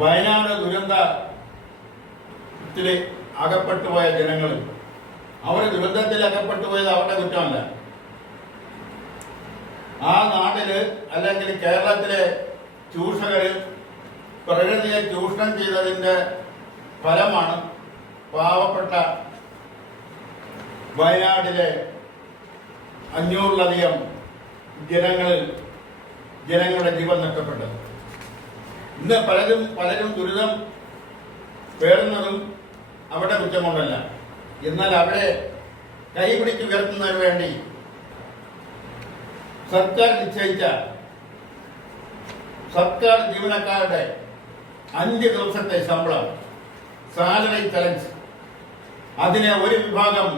വയനാട് ദുരന്തത്തിൽ അകപ്പെട്ടുപോയ ജനങ്ങൾ, അവർ ദുരന്തത്തിൽ അകപ്പെട്ടുപോയത് അവരുടെ കുറ്റമല്ല. ആ നാട്ടില് അല്ലെങ്കിൽ കേരളത്തിലെ ചൂഷകര് പ്രകൃതിയെ ചൂഷണം ചെയ്തതിന്റെ ഫലമാണ് പാവപ്പെട്ട വയനാട്ടിലെ 500-ലധികം ജനങ്ങളുടെ ജീവൻ നഷ്ടപ്പെട്ടത്. ഇന്ന് പലരും ദുരിതം പേറുന്നതും അവരുടെ കുറ്റം കൊണ്ടല്ല. എന്നാൽ അവരെ കൈപിടിച്ച് ഉയർത്തുന്നതിന് വേണ്ടി സർക്കാർ നിശ്ചയിച്ച സർക്കാർ ജീവനക്കാരുടെ 5 ദിവസത്തെ ശമ്പളം, സാലറി ചലഞ്ച്, അതിനെ ഒരു വിഭാഗം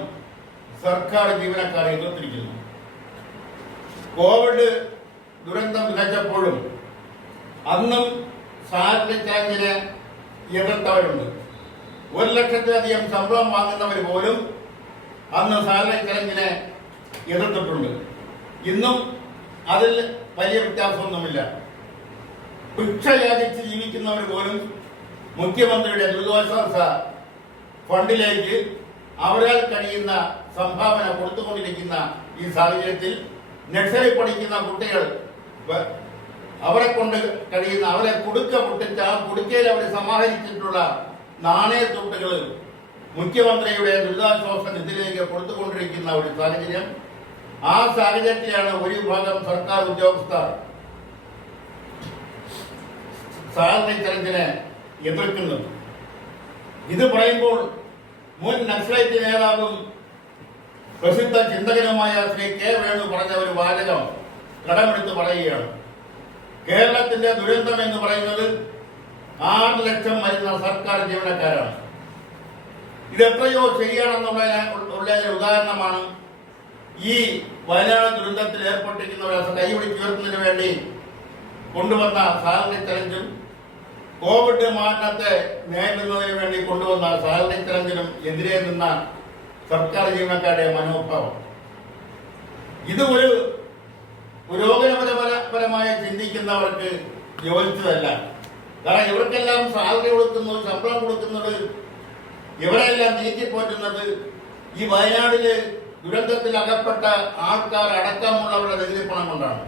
സർക്കാർ ജീവനക്കാർ എതിർത്തിരിക്കുന്നു. കോവിഡ് ദുരന്തം വിതച്ചപ്പോഴും അന്നും സാലറി ചലഞ്ചിനെ എതിർത്തവരുണ്ട്. 1 ലക്ഷത്തിലധികം ശമ്പളം വാങ്ങുന്നവർ പോലും അന്ന് സാലറി ചലഞ്ചിനെ എതിർത്തിട്ടുണ്ട്. ഇന്നും അതിൽ വലിയ വ്യത്യാസമൊന്നുമില്ല. ഭിക്ഷ യാചിച്ച് ജീവിക്കുന്നവർ പോലും മുഖ്യമന്ത്രിയുടെ ദുരിതാശ്വാസ ഫണ്ടിലേക്ക് അവരാൽ കഴിയുന്ന സംഭാവന കൊടുത്തുകൊണ്ടിരിക്കുന്ന ഈ സാഹചര്യത്തിൽ നഴ്സറി പഠിക്കുന്ന കുട്ടികൾ അവരെ കൊണ്ട് കഴിയുന്ന അവരെ കുടുക്ക പൊട്ടിച്ച ആ കുടുക്കയിൽ അവർ സമാഹരിച്ചിട്ടുള്ള നാണയത്തുട്ടുകൾ മുഖ്യമന്ത്രിയുടെ ദുരിതാശ്വാസ നിധിയിലേക്ക് കൊടുത്തുകൊണ്ടിരിക്കുന്ന ഒരു സാഹചര്യം. ആ സാഹചര്യത്തിലാണ് ഒരു വിഭാഗം സർക്കാർ ഉദ്യോഗസ്ഥർ സാലറി ചലഞ്ചിനെ എതിർക്കുന്നത്. ഇത് പറയുമ്പോൾ മുൻ നക്സലൈറ്റ് നേതാവും പ്രസിദ്ധ ചിന്തകനുമായ ശ്രീ കെ വേണു പറഞ്ഞ ഒരു വാചകം കടമെടുത്ത് പറയുകയാണ്. കേരളത്തിന്റെ ദുരന്തം എന്ന് പറയുന്നത് 6 ലക്ഷം വരുന്ന സർക്കാർ ജീവനക്കാരാണ്. ഇതെത്രയോ ശരിയാണെന്നുള്ളതിന് ഉദാഹരണമാണ് ഈ വയനാട് ദുരന്തത്തിൽ ഏർപ്പെട്ടിരിക്കുന്നവരെ കൈപിടിച്ചുയർത്തുന്നതിന് വേണ്ടി കൊണ്ടുവന്ന സാലറി ചലഞ്ചും കോവിഡ് മാറ്റത്തെ നേരിടുന്നതിന് വേണ്ടി കൊണ്ടുവന്ന സാലറി ചലഞ്ചിനും എതിരെ നിന്ന സർക്കാർ ജീവനക്കാരുടെ മനോഭാവം. ഇത് ഒരു പുരോഗമനപരമായി ചിന്തിക്കുന്നവർക്ക് യോജിച്ചതല്ല. കാരണം ഇവർക്കെല്ലാം സാലറി കൊടുക്കുന്നത്, ശമ്പളം കൊടുക്കുന്നത്, ഇവരെല്ലാം നീക്കിപ്പോറ്റുന്നത് ഈ വയനാടില് ദുരന്തത്തിൽ അകപ്പെട്ട ആൾക്കാർ അടക്കമുള്ളവരുടെ നികുതി പണം കൊണ്ടാണ്.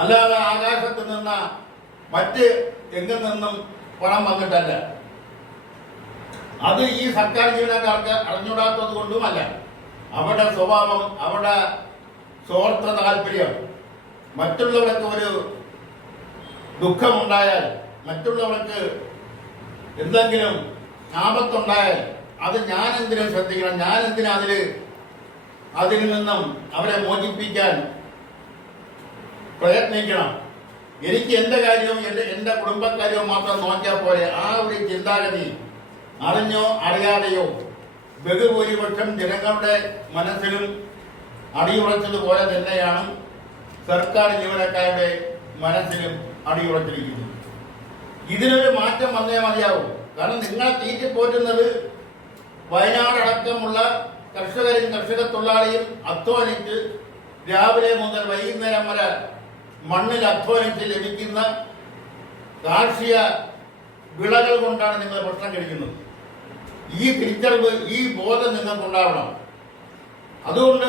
അല്ലാതെ ആകാശത്ത് നിന്ന മറ്റ് എങ്ങിൽ നിന്നും പണം വന്നിട്ടല്ല. അത് ഈ സർക്കാർ ജീവനക്കാർക്ക് അറിഞ്ഞൂടാത്തത് കൊണ്ടുമല്ല. അവരുടെ സ്വഭാവം, അവരുടെ സ്വാർത്ഥ താല്പര്യം, മറ്റുള്ളവർക്ക് ഒരു ദുഃഖമുണ്ടായാൽ, മറ്റുള്ളവർക്ക് എന്തെങ്കിലും ആപത്തുണ്ടായാൽ അത് ഞാൻ എന്തിനു ശ്രദ്ധിക്കണം, ഞാൻ എന്തിനാ അതിൽ നിന്നും അവരെ മോചിപ്പിക്കാൻ പ്രയത്നിക്കണം, എനിക്ക് എന്റെ കാര്യവും എന്റെ കുടുംബക്കാര്യവും മാത്രം നോക്കിയാൽ പോലെ ആ ഒരു ചിന്താഗതി അറിഞ്ഞോ അറിയാതെയോ ബഹുഭൂരിപക്ഷം ജനങ്ങളുടെ മനസ്സിലും അടിയുറച്ചതുപോലെ തന്നെയാണ് സർക്കാർ ജീവനക്കാരുടെ മനസ്സിലും അടിയുറച്ചിരിക്കുന്നത്. ഇതിനൊരു മാറ്റം വന്നേ മതിയാവും. കാരണം നിങ്ങളെ തീറ്റിപ്പോറ്റുന്നത് വയനാടടക്കമുള്ള കർഷകരും കർഷക തൊഴിലാളിയും അധ്വാനിച്ച് രാവിലെ മുതൽ വൈകുന്നേരം വരെ മണ്ണിൽ അധ്വാനിച്ച് ലഭിക്കുന്ന കാർഷിക വിളകൾ കൊണ്ടാണ് നിങ്ങൾ ഭക്ഷണം കഴിക്കുന്നത്. ഈ തിരിച്ചറിവ്, ഈ ബോധം നിങ്ങൾക്കുണ്ടാവണം. അതുകൊണ്ട്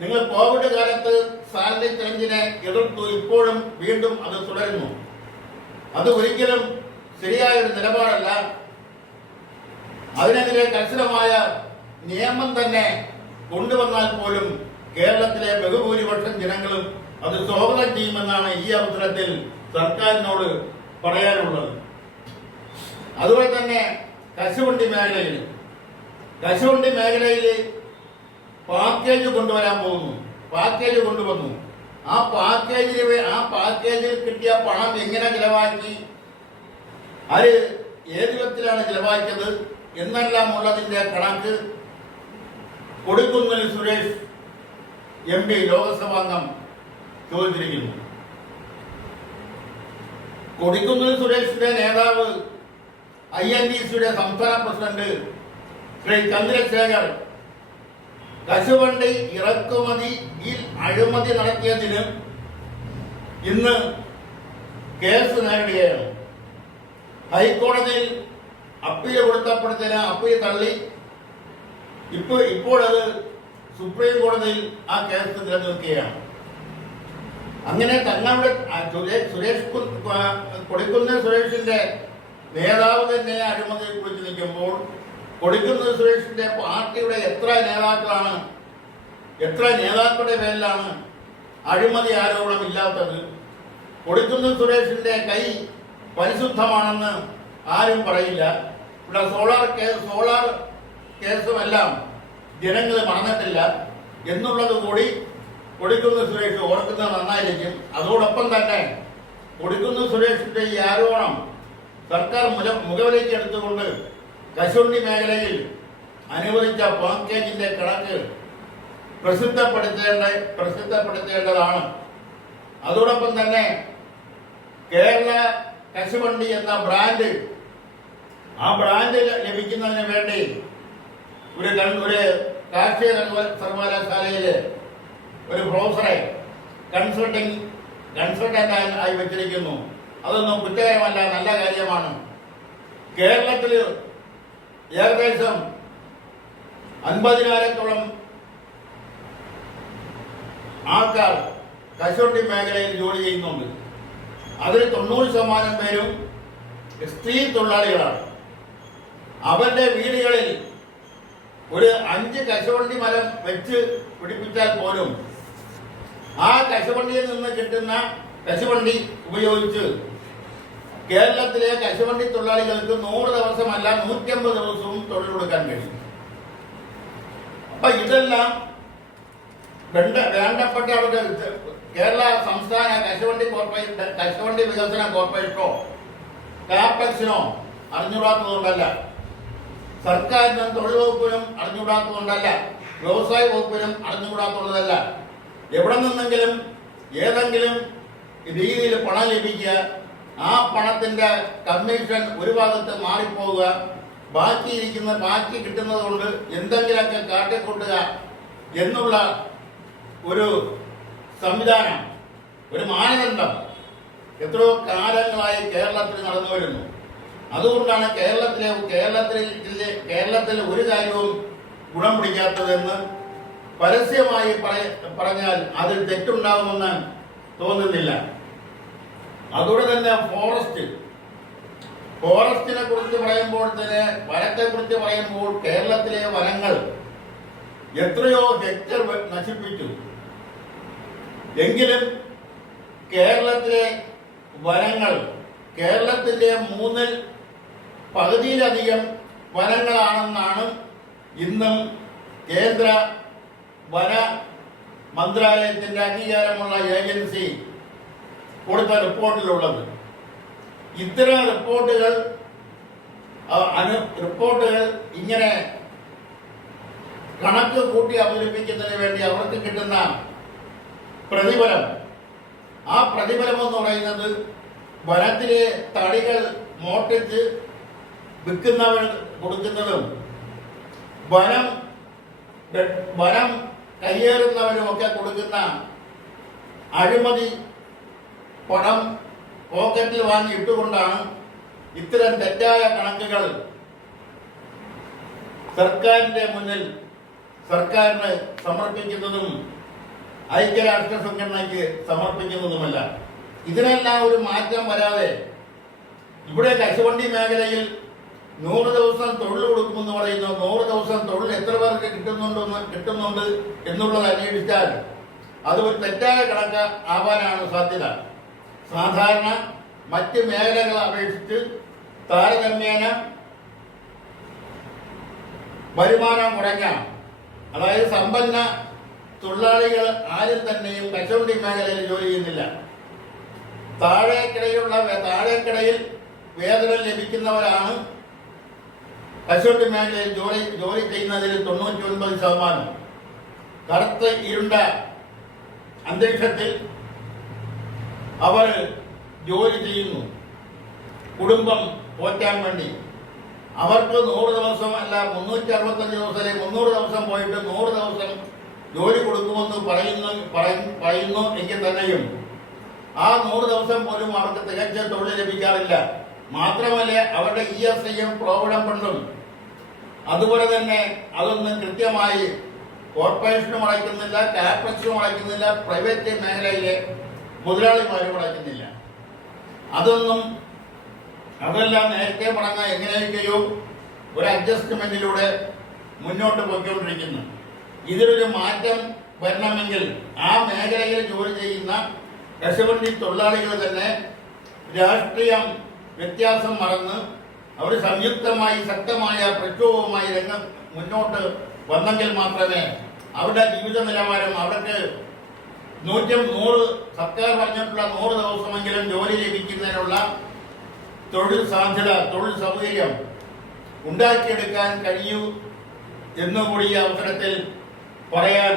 നിങ്ങൾ കോവിഡ് കാലത്ത് സാലറി ചലഞ്ചിനെ എതിർത്തു, ഇപ്പോഴും വീണ്ടും അത് തുടരുന്നു. അത് ഒരിക്കലും ശരിയായ ഒരു നിലപാടല്ല. അതിനെതിരെ കർശനമായ നിയമം തന്നെ കൊണ്ടുവന്നാൽ പോലും കേരളത്തിലെ ബഹുഭൂരിപക്ഷം ജനങ്ങളും അത് സ്വാഗതം ചെയ്യുമെന്നാണ് ഈ അവസരത്തിൽ സർക്കാരിനോട് പറയാനുള്ളത്. അതുപോലെ തന്നെ കശുവണ്ടി മേഖലയിൽ പാക്കേജ് കൊണ്ടുവരാൻ പോകുന്നു. പാക്കേജ് കൊണ്ടുവന്നു. ആ പാക്കേജിൽ കിട്ടിയ പണം എങ്ങനെ ചെലവാക്കി, അത് ഏത് വിധത്തിലാണ് ചെലവാക്കിയത് എന്നെല്ലാം ഉള്ളതിന്റെ കണക്ക് കൊടിക്കുന്നിൽ സുരേഷ് MP ലോകസഭാംഗം ചോദിച്ചിരിക്കുന്നു. കൊടിക്കുന്നിൽ സുരേഷിന്റെ നേതാവ് INDCയുടെ സംസ്ഥാന പ്രസിഡന്റ് ശ്രീ ചന്ദ്രശേഖർ കശുവണ്ടി ഇറക്കുമതിയിൽ അഴിമതി നടത്തിയതിന് ഇന്ന് കേസ് നേരിടുകയാണ്. ഹൈക്കോടതിയിൽ അപ്പീൽ കൊടുത്തപ്പോഴത്തേന് അപ്പീൽ തള്ളി. ഇപ്പോഴത് സുപ്രീം കോടതിയിൽ ആ കേസ് നിലനിൽക്കുകയാണ്. അങ്ങനെ തങ്ങളുടെ കൊടിക്കുന്നിൽ സുരേഷിന്റെ നേതാവ് തന്നെ അഴിമതിയെ കുറിച്ച് നിൽക്കുമ്പോൾ കൊടിക്കുന്നിൽ സുരേഷിന്റെ പാർട്ടിയുടെ എത്ര നേതാക്കളുടെ പേരിലാണ് അഴിമതി ആരോപണമില്ലാത്തത്? കൊടിക്കുന്നിൽ സുരേഷിന്റെ കൈ പരിശുദ്ധമാണെന്ന് ആരും പറയില്ല. ഇവിടെ സോളാർ കേസുമെല്ലാം ജനങ്ങൾ മറന്നിട്ടില്ല എന്നുള്ളത് കൂടി കൊടിക്കുന്നിൽ സുരേഷ് ഓർക്കുന്നത് നന്നായിരിക്കും. അതോടൊപ്പം തന്നെ കൊടിക്കുന്നിൽ സുരേഷിന്റെ ഈ ആരോപണം സർക്കാർ മുഖവിലേക്ക് എടുത്തുകൊണ്ട് കശുവണ്ടി മേഖലയിൽ അനുവദിച്ച പാക്കേജിന്റെ കണക്ക് പ്രസിദ്ധപ്പെടുത്തേണ്ടതാണ്. അതോടൊപ്പം തന്നെ കേരള കശുവണ്ടി എന്ന ബ്രാൻഡ്, ആ ബ്രാൻഡ് ലഭിക്കുന്നതിന് വേണ്ടി ഒരു കാർഷിക സർവകലാശാലയില് ഒരു പ്രൊഫസറെ കൺസൾട്ടന്റ് ആയി വെച്ചിരിക്കുന്നു. അതൊന്നും കുറ്റകരമല്ല, നല്ല കാര്യമാണ്. കേരളത്തിൽ ഏകദേശം 50,000-ത്തോളം ആൾക്കാർ കശുവണ്ടി മേഖലയിൽ ജോലി ചെയ്യുന്നുണ്ട്. അതിൽ 90% പേരും സ്ത്രീ തൊഴിലാളികളാണ്. അവരുടെ വീടുകളിൽ ഒരു 5 കശുവണ്ടി മരം വെച്ച് പിടിപ്പിച്ചാൽ പോലും ആ കശുവണ്ടിയിൽ നിന്ന് കിട്ടുന്ന കശുവണ്ടി ഉപയോഗിച്ച് കേരളത്തിലെ കശുവണ്ടി തൊഴിലാളികൾക്ക് 100 ദിവസമല്ല 150 ദിവസവും തൊഴിൽ കൊടുക്കാൻ കഴിയും. അപ്പൊ ഇതെല്ലാം വേണ്ടപ്പെട്ട കേരള സംസ്ഥാന കശുവണ്ടി വികസന കോർപ്പറേഷനോ കാപ്പക്സിനോ അറിഞ്ഞുകൂടാത്തതുകൊണ്ടല്ല, സർക്കാരിനും തൊഴിൽ വകുപ്പിനും അറിഞ്ഞുകൂടാത്തതുകൊണ്ടല്ല, വ്യവസായ വകുപ്പിനും അറിഞ്ഞുകൂടാത്തുള്ളതല്ല. എവിടെ നിന്നെങ്കിലും ഏതെങ്കിലും രീതിയിൽ പണം ലഭിക്കുക, ആ പണത്തിന്റെ കമ്മീഷൻ ഒരു ഭാഗത്ത് മാറിപ്പോവുക, ബാക്കി കിട്ടുന്നത് കൊണ്ട് എന്തെങ്കിലുമൊക്കെ കാട്ടിക്കൂട്ടുക എന്നുള്ള ഒരു സംവിധാനം, ഒരു മാനദണ്ഡം എത്രയോ കാലങ്ങളായി കേരളത്തിൽ നടന്നു വരുന്നു. അതുകൊണ്ടാണ് കേരളത്തിൽ ഒരു കാര്യവും ഗുണം പിടിക്കാത്തതെന്ന് പരസ്യമായി പറഞ്ഞാൽ അതിൽ തെറ്റുണ്ടാകുമെന്ന് തോന്നുന്നില്ല. അതുകൊണ്ട് തന്നെ ഫോറസ്റ്റിനെ കുറിച്ച് പറയുമ്പോൾ തന്നെ, വനത്തെ കുറിച്ച് പറയുമ്പോൾ കേരളത്തിലെ വനങ്ങൾ എത്രയോ ഹെക്ടർ നശിപ്പിച്ചു. എങ്കിലും കേരളത്തിലെ വനങ്ങൾ കേരളത്തിന്റെ 1/3 വനങ്ങളാണെന്നാണ് ഇന്നും കേന്ദ്ര വന മന്ത്രാലയത്തിന്റെ അംഗീകാരമുള്ള ഏജൻസി കൊടുത്ത റിപ്പോർട്ടിലുള്ളത്. ഇത്തരം റിപ്പോർട്ടുകൾ ഇങ്ങനെ കണക്ക് കൂട്ടി അവതരിപ്പിക്കുന്നതിന് വേണ്ടി അവർക്ക് കിട്ടുന്ന പ്രതിഫലം, ആ പ്രതിഫലം എന്ന് പറയുന്നത് വനത്തിലെ തടികൾ മോട്ടിച്ച് വിൽക്കുന്നവർ കൊടുക്കുന്നതും വനം കയ്യേറുന്നവരും ഒക്കെ കൊടുക്കുന്ന അഴിമതി പണം പോക്കറ്റിൽ വാങ്ങി ഇട്ടുകൊണ്ടാണ് ഇത്തരം തെറ്റായ കണക്കുകൾ സർക്കാരിന്റെ മുന്നിൽ സർക്കാരിന് സമർപ്പിക്കുന്നതും ഐക്യരാഷ്ട്ര സംഘടനയ്ക്ക് സമർപ്പിക്കുന്നതുമല്ല. ഇതിനെല്ലാം ഒരു മാറ്റം വരാതെ ഇവിടെ കശുവണ്ടി മേഖലയിൽ 100 ദിവസം തൊഴിൽ കൊടുക്കുമെന്ന് പറയുന്നു. 100 ദിവസം തൊഴിൽ എത്ര പേർക്ക് കിട്ടുന്നുണ്ട് എന്നുള്ളത് അന്വേഷിച്ചാൽ അത് ഒരു തെറ്റായ കണക്ക് ആവാനാണ് സാധ്യത. സാധാരണ മറ്റ് മേഖലകളെ അപേക്ഷിച്ച് താരതമ്യേന വരുമാനം കുറഞ്ഞ, അതായത് സമ്പന്ന തൊഴിലാളികൾ ആരും തന്നെയും കശുവണ്ടി മേഖലയിൽ ജോലി ചെയ്യുന്നില്ല. താഴേക്കിടയിൽ വേതനം ലഭിക്കുന്നവരാണ് കശുവണ്ടി മേഖലയിൽ ജോലി ചെയ്യുന്നതിൽ 99%. കറുത്ത ഇരുണ്ട അന്തരീക്ഷത്തിൽ അവർ ജോലി ചെയ്യുന്നു കുടുംബം പോറ്റാൻ വേണ്ടി. അവർക്ക് 100 ദിവസം അല്ല 365 ദിവസം അല്ലെങ്കിൽ 300 ദിവസം പോയിട്ട് 100 ദിവസം ജോലി കൊടുക്കുമെന്ന് പറയുന്നു എങ്കിൽ തന്നെയും ആ 100 ദിവസം പോലും അവർക്ക് തികച്ച തൊഴിൽ ലഭിക്കാറില്ല. മാത്രമല്ല അവരുടെ ESIയും പ്രോവിഡന്റ് ഫണ്ടും അതുപോലെ തന്നെ അതൊന്നും കൃത്യമായി കോർപ്പറേഷനും അടയ്ക്കുന്നില്ല, കാപ്പക്സും അടയ്ക്കുന്നില്ല, പ്രൈവറ്റ് മേഖലയിലെ മുതലാളിമാരും അടയ്ക്കുന്നില്ല. അതെല്ലാം നേരത്തെ പറഞ്ഞ എങ്ങനെയൊക്കെയോ ഒരു അഡ്ജസ്റ്റ്മെന്റിലൂടെ മുന്നോട്ട് പോയിക്കൊണ്ടിരിക്കുന്നു. ഇതിലൊരു മാറ്റം വരണമെങ്കിൽ ആ മേഖലയിൽ ജോലി ചെയ്യുന്ന കശുവണ്ടി തൊഴിലാളികൾ തന്നെ രാഷ്ട്രീയം വ്യത്യാസം മറന്ന് അവർ സംയുക്തമായി ശക്തമായ പ്രക്ഷോഭവുമായി രംഗം മുന്നോട്ട് വന്നെങ്കിൽ മാത്രമേ അവരുടെ ജീവിത നിലവാരം അവർക്ക് 100 സർക്കാർ പറഞ്ഞിട്ടുള്ള 100 ദിവസമെങ്കിലും ജോലി ലഭിക്കുന്നതിനുള്ള തൊഴിൽ സാധ്യത, തൊഴിൽ സൗകര്യം ഉണ്ടാക്കിയെടുക്കാൻ കഴിയൂ എന്നുകൂടി ഈ അവസരത്തിൽ പറയാൻ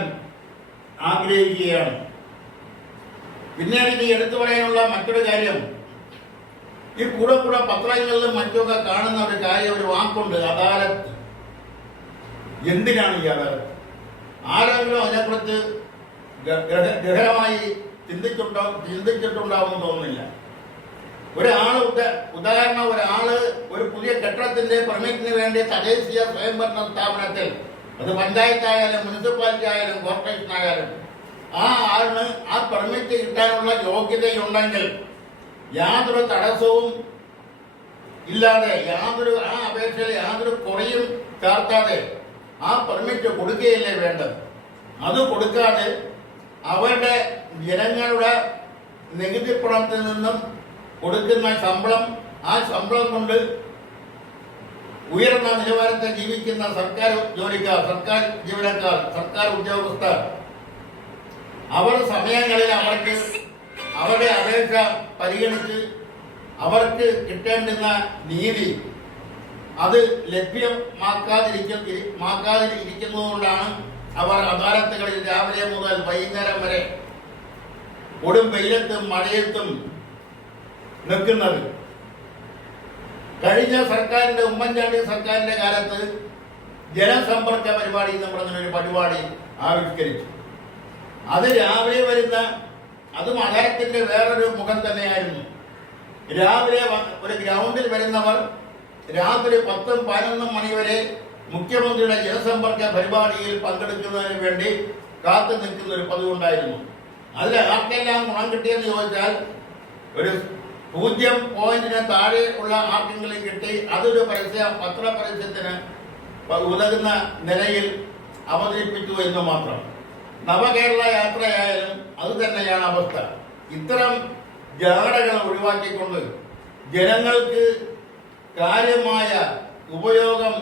ആഗ്രഹിക്കുകയാണ്. പിന്നെ എനിക്ക് എടുത്തു പറയാനുള്ള മറ്റൊരു കാര്യം, ഈ കൂടെ പത്രങ്ങളിലും മറ്റൊക്കെ കാണുന്ന ഒരു കാര്യം, ഒരു വാക്കുണ്ട്, അദാലത്ത്. എന്തിനാണ് ഈ അദാലത്ത്? ആരെങ്കിലും അതിനെക്കുറിച്ച് ഗഹനമായി ചിന്തിച്ചിട്ടുണ്ടാവുമെന്ന് തോന്നുന്നില്ല. ഉദാഹരണം, ഒരു പുതിയ കെട്ടിടത്തിന്റെ പെർമിറ്റിന് വേണ്ടി തദ്ദേശീയ സ്വയംഭരണ സ്ഥാപനത്തിൽ, അത് പഞ്ചായത്തായാലും മുനിസിപ്പാലിറ്റി ആയാലും കോർപ്പറേഷൻ ആയാലും, ആളിന് ആ പെർമിറ്റ് കിട്ടാനുള്ള യോഗ്യതയുണ്ടെങ്കിൽ യാതൊരു തടസ്സവും ഇല്ലാതെ ആ അപേക്ഷയിൽ യാതൊരു കുറയും ചേർത്താതെ ആ പെർമിറ്റ് കൊടുക്കുകയല്ലേ വേണ്ടത്. അത് കൊടുക്കാതെ അവരുടെ ജനങ്ങളുടെ നികുതി പണത്തിൽ നിന്നും കൊടുക്കുന്ന ശമ്പളം, ആ ശമ്പളം കൊണ്ട് ഉയർന്ന നിലവാരത്തിൽ ജീവിക്കുന്ന സർക്കാർ ജോലിക്കാർ, സർക്കാർ ജീവനക്കാർ, സർക്കാർ ഉദ്യോഗസ്ഥർ, അവർ സമയങ്ങളിൽ അവരുടെ അപേക്ഷ പരിഗണിച്ച് അവർക്ക് കിട്ടേണ്ടുന്ന നീതി അത് ലഭ്യമാക്കാതിരിക്കുന്നതുകൊണ്ടാണ് അവർ അദാലത്തുകളിൽ രാവിലെ മുതൽ വൈകുന്നേരം വരെ കൊടും വെയിലത്തും മഴയത്തും നിൽക്കുന്നത്. കഴിഞ്ഞ സർക്കാരിന്റെ, ഉമ്മൻചാണ്ടി സർക്കാരിന്റെ കാലത്ത് ജനസമ്പർക്ക പരിപാടി എന്ന് പറഞ്ഞൊരു പരിപാടി ആവിഷ്കരിച്ചു. അത് രാവിലെ വരുന്ന, അതും അദാലത്തിന്റെ വേറൊരു മുഖം തന്നെയായിരുന്നു. രാവിലെ ഒരു ഗ്രൗണ്ടിൽ വരുന്നവർ രാത്രി 10-11 മണി വരെ മുഖ്യമന്ത്രിയുടെ ജനസമ്പർക്ക പരിപാടിയിൽ പങ്കെടുക്കുന്നതിന് വേണ്ടി കാത്തു നിൽക്കുന്ന ഒരു പതിവുണ്ടായിരുന്നു. അതിൽ ആർക്കെല്ലാം ഗുണം കിട്ടിയെന്ന് ചോദിച്ചാൽ ഒരു 0 പോയിന്റിന് താഴെ ഉള്ള ആർക്കെങ്കിലും കിട്ടി. അതൊരു പത്രപരസ്യത്തിന് ഉതകുന്ന നിലയിൽ അവതരിപ്പിച്ചു എന്ന് മാത്രം. നവകേരള യാത്രയായാലും അത് തന്നെയാണ് അവസ്ഥ. ഇത്തരം ജാടകൾ ഒഴിവാക്കിക്കൊണ്ട് ജനങ്ങൾക്ക് കാര്യമായ ഉപയോഗം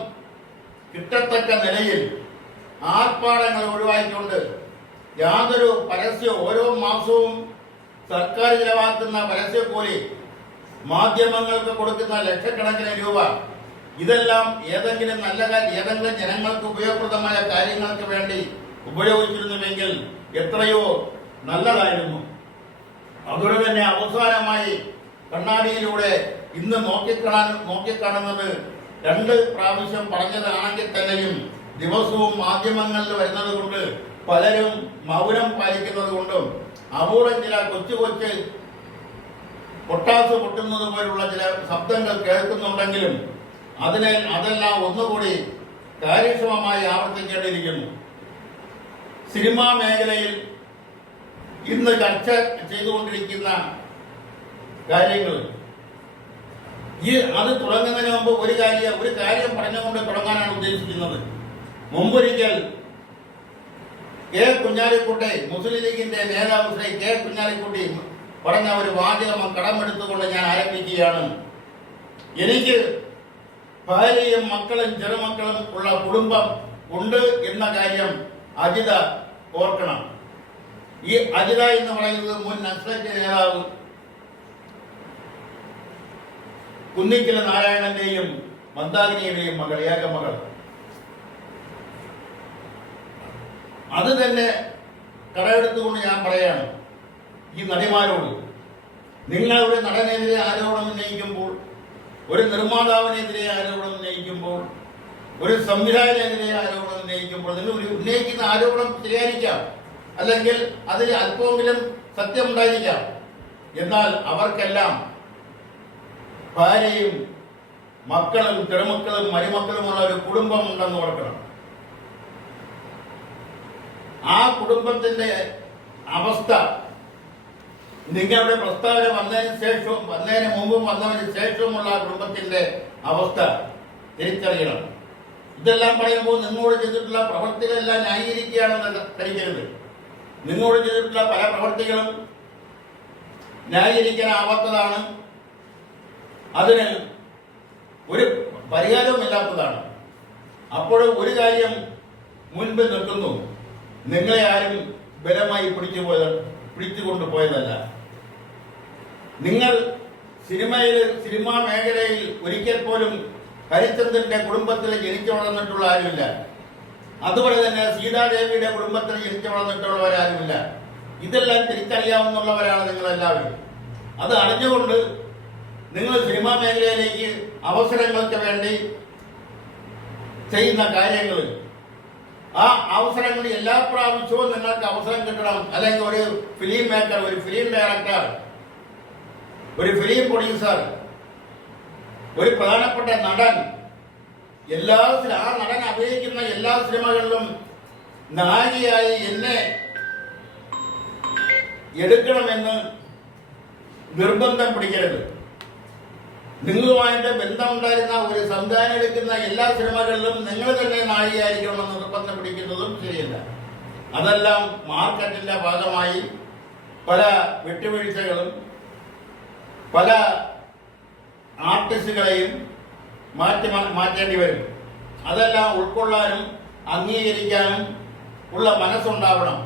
കിട്ടത്തക്ക നിലയിൽ ആർപ്പാടങ്ങൾ ഒഴിവാക്കിക്കൊണ്ട് യാതൊരു പരസ്യം, ഓരോ മാസവും സർക്കാർ ചിലവാക്കുന്ന പരസ്യക്കൂലി, മാധ്യമങ്ങൾക്ക് കൊടുക്കുന്ന ലക്ഷക്കണക്കിന് രൂപ, ഇതെല്ലാം ഏതെങ്കിലും ജനങ്ങൾക്ക് ഉപയോഗപ്രദമായ കാര്യങ്ങൾക്ക് വേണ്ടി ഉപയോഗിച്ചിരുന്നുവെങ്കിൽ എത്രയോ നല്ലതായിരുന്നു. അതുകൊണ്ട് തന്നെ അവസാനമായി കണ്ണാടിയിലൂടെ ഇന്ന് നോക്കിക്കാണുന്നത് 2 പ്രാവശ്യം പറഞ്ഞതാണെങ്കിൽ തന്നെയും ദിവസവും മാധ്യമങ്ങളിൽ വരുന്നത് കൊണ്ട് പലരും മൗനം പാലിക്കുന്നത് കൊണ്ടും അപൂർവം ചില കൊച്ചു പൊട്ടാസ് പൊട്ടുന്നത് പോലുള്ള ചില ശബ്ദങ്ങൾ കേൾക്കുന്നുണ്ടെങ്കിലും അതെല്ലാം ഒന്നുകൂടി കാര്യക്ഷമമായി ആവർത്തിക്കേണ്ടിയിരിക്കുന്നു. സിനിമാ മേഖലയിൽ ഇന്ന് ചർച്ച ചെയ്തുകൊണ്ടിരിക്കുന്ന കാര്യങ്ങൾ, അത് തുടങ്ങുന്നതിന് മുമ്പ് ഒരു കാര്യം പറഞ്ഞുകൊണ്ട് തുടങ്ങാനാണ് ഉദ്ദേശിക്കുന്നത്. മുമ്പൊരിക്കൽ കുഞ്ഞാലിക്കുട്ടി, മുസ്ലിം ലീഗിന്റെ നേതാവ് ശ്രീ കുഞ്ഞാലിക്കുട്ടി പറഞ്ഞ ഒരു വാചകം കടമെടുത്തുകൊണ്ട് ഞാൻ ആരംഭിക്കുകയാണ്. എനിക്ക് ഭാര്യയും മക്കളും ചെറുമക്കളും ഉള്ള കുടുംബം ഉണ്ട് എന്ന കാര്യം അജിത ഓർക്കണം. ഈ അജിത എന്ന് പറയുന്നത് മുൻ നക്സലൈറ്റ് നേതാവ് കുന്നിക്കൽ നാരായണന്റെയും മന്ദാകിനിയുടെയും ഏക മകൾ. അത് തന്നെ കടമെടുത്തുകൊണ്ട് ഞാൻ പറയാണ് ഈ നടിമാരോട്, നിങ്ങൾ ഒരു നടനെതിരെ ആരോപണം ഉന്നയിക്കുമ്പോൾ, ഒരു നിർമ്മാതാവിനെതിരെ ആരോപണം ഉന്നയിക്കുമ്പോൾ, ഒരു സംവിധായകനെതിരെ ആരോപണം ഉന്നയിക്കുമ്പോൾ, നിങ്ങൾ ഉന്നയിക്കുന്ന ആരോപണം ശരിയായിരിക്കാം, അല്ലെങ്കിൽ അതിൽ അല്പമെങ്കിലും സത്യമുണ്ടായിരിക്കാം. എന്നാൽ അവർക്കെല്ലാം ഭാര്യയും മക്കളും ചെറുമക്കളും മരുമക്കളുമുള്ള ഒരു കുടുംബം ഉണ്ടെന്ന് ഓർക്കണം. ആ കുടുംബത്തിന്റെ അവസ്ഥ നിങ്ങളുടെ പ്രസ്താവന വന്നതിന് മുമ്പും വന്നതിന് ശേഷവുമുള്ള കുടുംബത്തിന്റെ അവസ്ഥ തിരിച്ചറിയണം. ഇതെല്ലാം പറയുമ്പോൾ നിങ്ങളോട് ചെയ്തിട്ടുള്ള പ്രവൃത്തികളെല്ലാം ന്യായീകരിക്കുകയാണെന്ന് ധരിക്കരുത്. നിങ്ങളോട് ചെയ്തിട്ടുള്ള പല പ്രവൃത്തികളും ന്യായീകരിക്കാനാവാത്തതാണ്, അതിന് ഒരു പരിഹാരവുമില്ലാത്തതാണ്. അപ്പോൾ ഒരു കാര്യം മുൻപിൽ നിൽക്കുന്നു, നിങ്ങളെ ആരും ബലമായി പിടിച്ചുകൊണ്ടുപോയതല്ല. നിങ്ങൾ സിനിമാ മേഖലയിൽ ഒരിക്കൽ പോലും ഹരിചന്ദ്രന്റെ കുടുംബത്തിൽ ജനിച്ചു വളർന്നിട്ടുള്ള ആരുമില്ല. അതുപോലെ തന്നെ സീതാദേവിയുടെ കുടുംബത്തിൽ ജനിച്ചു വളർന്നിട്ടുള്ളവരാരുമില്ല. ഇതെല്ലാം തിരിച്ചറിയാവുന്നവരാണ് നിങ്ങളെല്ലാവരും. അത് അറിഞ്ഞുകൊണ്ട് നിങ്ങൾ സിനിമാ മേഖലയിലേക്ക് അവസരങ്ങൾക്ക് വേണ്ടി ചെയ്യുന്ന കാര്യങ്ങൾ, ആ അവസരങ്ങൾ എല്ലാ പ്രാവശ്യവും നിങ്ങൾക്ക് അവസരം കിട്ടണം. അല്ലെങ്കിൽ ഒരു ഫിലിം മേക്കർ, ഒരു ഫിലിം ഡയറക്ടർ, ഒരു ഫിലിം പ്രൊഡ്യൂസർ, ഒരു പ്രധാനപ്പെട്ട നടൻ, ആ നടൻ അഭിനയിക്കുന്ന എല്ലാ സിനിമകളിലും നായികയായി എന്നെ എടുക്കണമെന്ന് നിർബന്ധം പിടിക്കരുത്. നിങ്ങളുമായിട്ട് ബന്ധമുണ്ടായിരുന്ന ഒരു സംവിധാനം എടുക്കുന്ന എല്ലാ സിനിമകളിലും നിങ്ങൾ തന്നെ നായികയായിരിക്കണമെന്ന് നിർബന്ധം പിടിക്കുന്നതും ശരിയല്ല. അതെല്ലാം മാർക്കറ്റിന്റെ ഭാഗമായി പല വിട്ടുവീഴ്ചകളും പല ആർട്ടിസ്റ്റുകളെയും മാറ്റേണ്ടി വരും. അതെല്ലാം ഉൾക്കൊള്ളാനും അംഗീകരിക്കാനും ഉള്ള മനസ്സുണ്ടാവണം.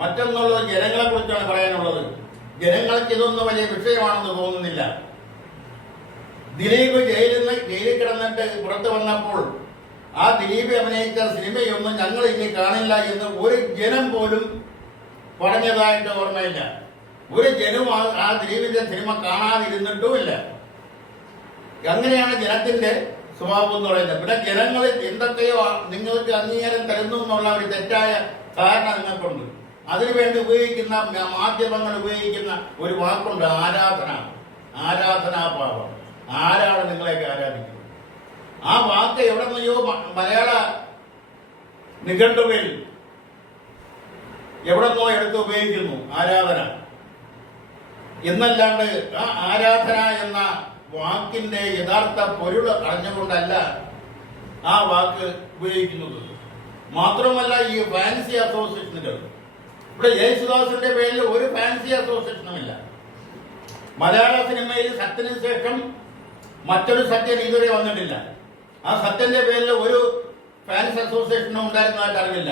മറ്റൊന്നുള്ളത് ജനങ്ങളെ കുറിച്ചാണ് പറയാനുള്ളത്. ജനങ്ങൾക്ക് ഇതൊന്നും വലിയ വിഷയമാണെന്ന് തോന്നുന്നില്ല. ദിലീപ് ജയിലിൽ കിടന്നിട്ട് പുറത്തു വന്നപ്പോൾ ആ ദിലീപ് അഭിനയിച്ച സിനിമയൊന്നും ഞങ്ങൾ ഇനി കാണില്ല എന്ന് ഒരു ജനം പോലും പറഞ്ഞതായിട്ട് ഓർമ്മയില്ല. ഒരു ജനവും ആ ദിലീപിന്റെ സിനിമ കാണാതിരുന്നിട്ടുമില്ല. അങ്ങനെയാണ് ജനത്തിന്റെ സ്വഭാവം എന്ന് പറയുന്നത്. പിന്നെ ജനങ്ങൾ എന്തൊക്കെയോ നിങ്ങൾക്ക് അംഗീകാരം തരുന്നു എന്നുള്ള ഒരു തെറ്റായ ധാരണ നിങ്ങൾക്കുണ്ട്. അതിനുവേണ്ടി ഉപയോഗിക്കുന്ന മാധ്യമങ്ങൾ ഉപയോഗിക്കുന്ന ഒരു വാക്കുണ്ട്, ആരാധനാഭാവം. ആരാണ് നിങ്ങളെയൊക്കെ ആരാധിക്കുന്നത്? ആ വാക്ക് എവിടെ നിന്നോ മലയാള നിഘണ്ടുവിൽ എവിടെ നിന്നോ എടുത്ത് ഉപയോഗിക്കുന്നു, ആരാധന എന്നല്ലാണ്ട് ആ ആരാധന എന്ന വാക്കിന്റെ യഥാർത്ഥ പൊരുൾ അറിഞ്ഞുകൊണ്ടല്ല ആ വാക്ക് ഉപയോഗിക്കുന്നത്. മാത്രമല്ല, ഈ ഫാൻസി അസോസിയേഷനുകൾ, ഇവിടെ യേശുദാസിന്റെ പേരിൽ ഒരു ഫാൻസി അസോസിയേഷനുമില്ല. മലയാള സിനിമയിൽ സത്യന് ശേഷം മറ്റൊരു സത്യൻ ഇതുവരെ വന്നിട്ടില്ല. ആ സത്യന്റെ പേരിൽ ഒരു ഫാൻസ് അസോസിയേഷനും ഉണ്ടായിരുന്നതായിട്ട് അറിവില്ല.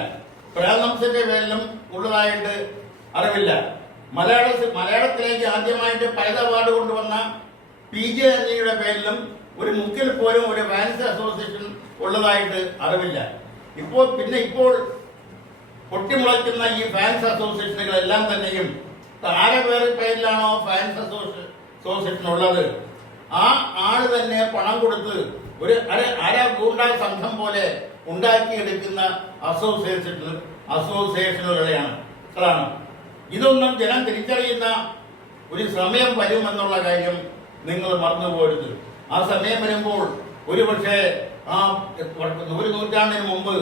പ്രേംനംസിന്റെ പേരിലും ഉള്ളതായിട്ട് അറിവില്ല. മലയാളത്തിലേക്ക് ആദ്യമായിട്ട് പൈത അവാർഡ് കൊണ്ടുവന്ന PJ അനിയുടെ പേരിലും ഒരു മുക്കിൽ പോലും ഒരു ഫാൻസ് അസോസിയേഷൻ ഉള്ളതായിട്ട് അറിവില്ല. ഇപ്പോൾ പൊട്ടിമുളയ്ക്കുന്ന ഈ ഫാൻസ് അസോസിയേഷനുകളെല്ലാം തന്നെയും ആരെ പേരിലാണോ ഫാൻസ് അസോസിയേഷൻ ഉള്ളത്, ആ ആള് തന്നെ പണം കൊടുത്ത് ഒരു അര ഗൂണ്ടാ സംഘം പോലെ ഉണ്ടാക്കിയെടുക്കുന്ന അസോസിയേഷനുകളെയാണ്. ഇതൊന്നും ജനം തിരിച്ചറിയുന്ന ഒരു സമയം വരുമെന്നുള്ള കാര്യം നിങ്ങൾ മറന്നുപോകരുത്. ആ സമയം വരുമ്പോൾ ഒരുപക്ഷെ 100 നൂറ്റാണ്ടിന് മുമ്പ്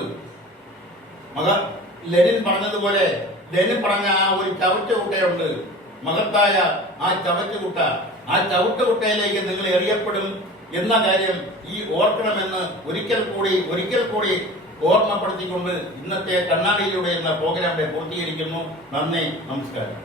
ലെനിൻ പറഞ്ഞതുപോലെ, ലെനിൻ പറഞ്ഞ ആ ഒരു ചവറ്റുകുട്ടയുണ്ട്, മഹത്തായ ആ ചവറ്റുകുട്ടയിലേക്ക് നിങ്ങൾ എറിയപ്പെടും എന്ന കാര്യം ഓർക്കണമെന്ന് ഒരിക്കൽ കൂടി ഓർമ്മപ്പെടുത്തിക്കൊണ്ട് ഇന്നത്തെ കണ്ണാടിയിലൂടെ എന്ന പ്രോഗ്രാമിനെ പൂർത്തീകരിക്കുന്നു. നന്ദി, നമസ്കാരം.